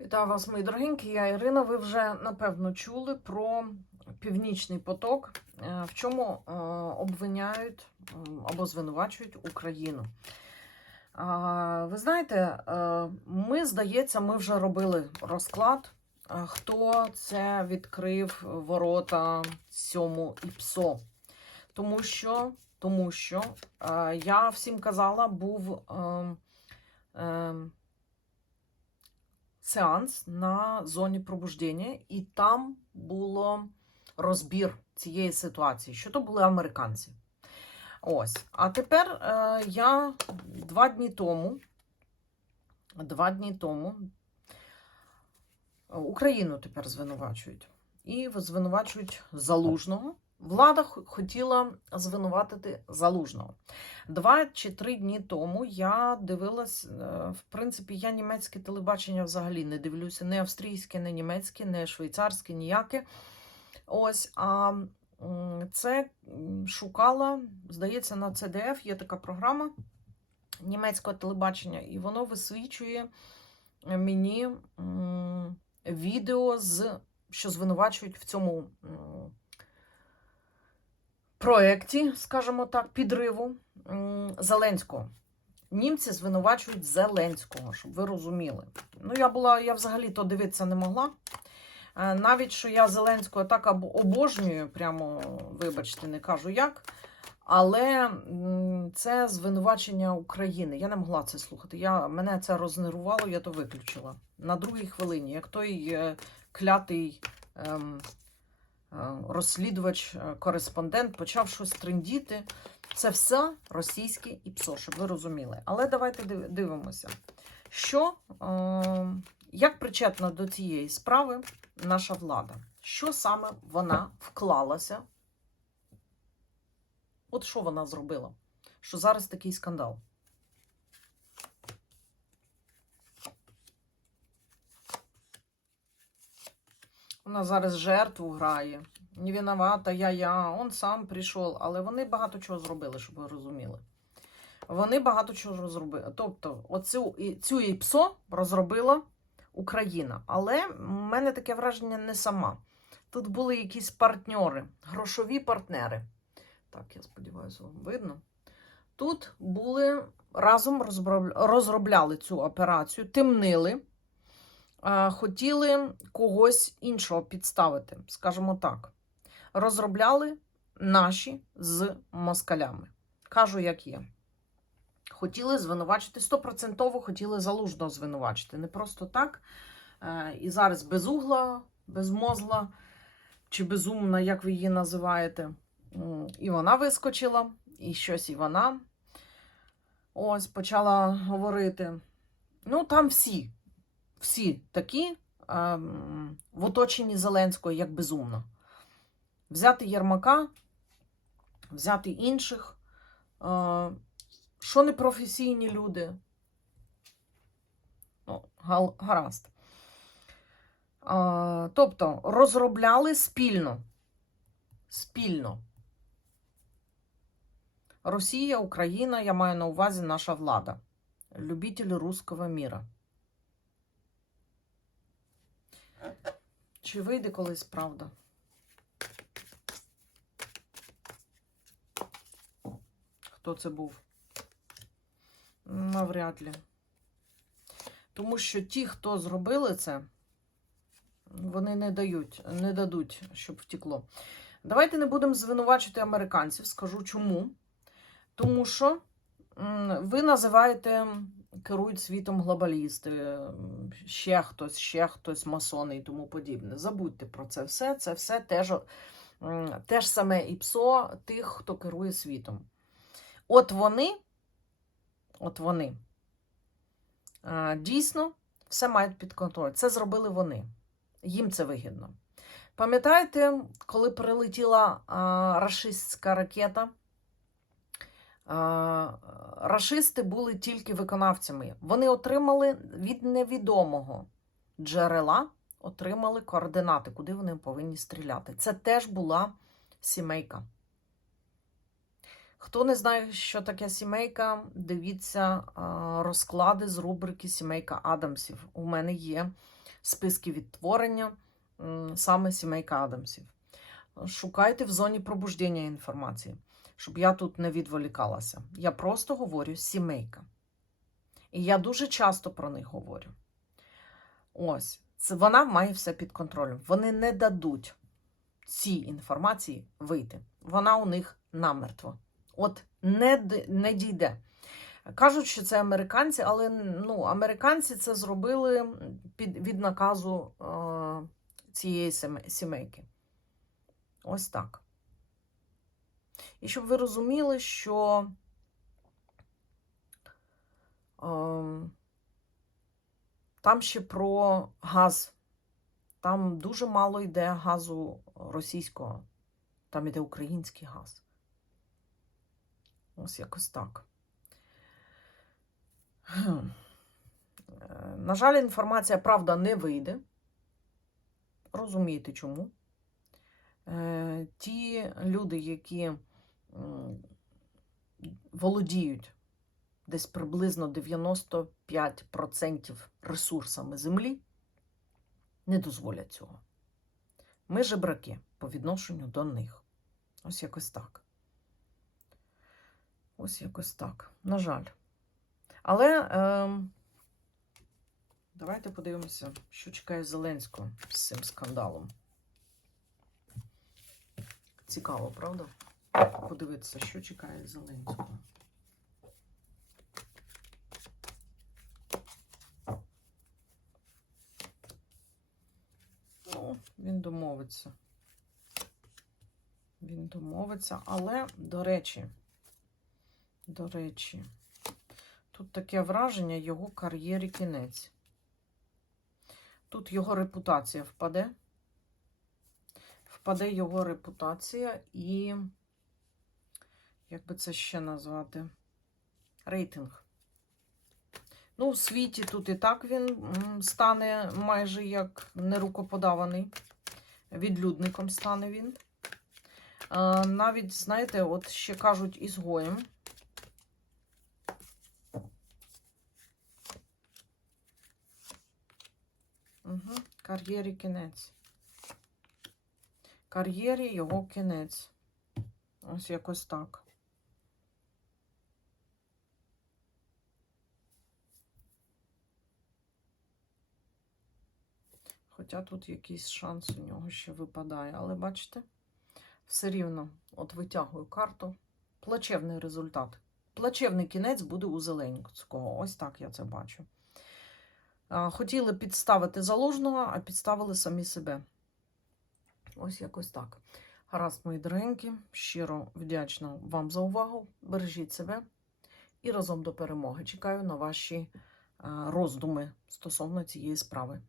Вітаю вас, мої дорогенькі. Я Ірина. Ви вже напевно чули про Північний поток, е, в чому е, обвиняють або звинувачують Україну. Ви знаєте, е, ми, здається, ми вже робили розклад, е, хто це відкрив ворота цьому ІПСО. Тому що, тому що е, я всім казала, був. Сеанс на зоні пробуждення, і там було розбір цієї ситуації, що то були американці. Ось. А тепер е, я два дні тому, два дні тому Україну тепер звинувачують. І звинувачують залужного. Влада хотіла звинуватити залужного. Два чи три дні тому я дивилась, е, в принципі, я німецьке телебачення взагалі не дивлюся, не австрійське, не німецьке, не швейцарське, ніяке. Ось, а це шукала, здається, на CDF є така програма німецького телебачення, і воно висвічує мені відео, з, що звинувачують в цьому проєкті, скажімо так, підриву Зеленського. Німці звинувачують Зеленського, щоб ви розуміли. Ну, я була, я взагалі то дивитися не могла. Е, Навіть що я Зеленського так обожнюю, прямо, вибачте, не кажу як. Але це звинувачення України. Я не могла це слухати. Я, мене це рознервувало, я то виключила. На другій хвилині, як той е, клятий ем, е, розслідувач, е, почав щось трендіти. Це все російське і ПСО, щоб ви розуміли. Але давайте дивимося, що е, як причетна до цієї справи наша влада. Що саме вона вклалася? От що вона зробила? Що зараз такий скандал? Вона зараз жертву грає. Не виновата я, я, он сам прийшов. Але вони багато чого зробили, щоб ви розуміли. Вони багато чого зробили. Тобто, оцю і- цю ІПСО розробила Україна. Але в мене таке враження не сама. Тут були якісь партньори, грошові партнери. Так, я сподіваюся, вам видно. Тут були разом розробляли цю операцію, темнили, хотіли когось іншого підставити, скажімо так. Розробляли наші з москалями. Кажу, як є. Хотіли звинувачити, стопроцентово хотіли залужного звинувачити. Не просто так. Е, І зараз безугла, безмозла чи безумна, як ви її називаєте. І вона вискочила, і щось і вона ось почала говорити. Ну, там всі, всі такі ем, в оточенні Зеленського, як безумно. Взяти Єрмака, взяти інших, е, що непрофесійні люди. Ну, гал- гаразд. А, тобто розробляли спільно. Спільно. Росія, Україна, я маю на увазі наша влада. Любителі руського міра. Чи вийде колись правда? Хто це був? Навряд ли. Тому що ті, хто зробили це, вони не дають, не дадуть, щоб втекло. Давайте не будемо звинувачити американців. Скажу чому. Тому що ви називаєте, керують світом глобалісти, ще хтось, ще хтось, масони і тому подібне. Забудьте про це все. Це все теж, те ж саме ІПСО тих, хто керує світом. От вони, от вони е, дійсно все мають під контролем. Це зробили вони. Їм це вигідно. Пам'ятаєте, коли прилетіла а, рашистська ракета? А, рашисти були тільки виконавцями. Вони отримали від невідомого джерела, отримали координати, куди вони повинні стріляти. Це теж була сімейка. Хто не знає, що таке сімейка, дивіться розклади з рубрики Сімейка Адамсів. У мене є списки відтворення саме сімейка Адамсів. Шукайте в зоні пробуждення інформації, щоб я тут не відволікалася. Я просто говорю сімейка. І я дуже часто про них говорю. Ось, це вона має все під контролем. Вони не дадуть цій інформації вийти. Вона у них намертво. От не, не дійде. Кажуть, що це американці, але ну, американці це зробили під, від наказу е, цієї сімейки. Ось так. І щоб ви розуміли, що ем, там ще про газ. Там дуже мало йде газу російського, там йде український газ. Ось якось так. Е, На жаль, інформація правда не вийде. Розумієте чому? Е, Ті люди, які володіють десь приблизно 95% ресурсами землі, не дозволять цього. Ми жебраки по відношенню до них. Ось якось так. Ось якось так. На жаль. Але е, давайте подивимося, що чекає Зеленського з цим скандалом. Цікаво, правда? Подивитися, що чекає Зеленського. Ну, він домовиться. Він домовиться, але, до речі, до речі, тут таке враження його кар'єрі кінець. Тут його репутація впаде. Впаде його репутація і, як би це ще назвати, рейтинг. Ну, у світі тут і так він стане майже як нерукоподаваний. Відлюдником стане він. Навіть, знаєте, от ще кажуть ізгоєм. Угу. Кар'єрі кінець. Кар'єрі його кінець. Ось якось так. Хоча тут якийсь шанс у нього ще випадає. Але бачите, все рівно, от витягую карту. Плачевний результат. Плачевний кінець буде у Зеленського. Ось так я це бачу. Хотіли підставити залужного, а підставили самі себе. Ось якось так. Гаразд, мої дорогенькі, щиро вдячна вам за увагу. Бережіть себе і разом до перемоги. Чекаю на ваші роздуми стосовно цієї справи.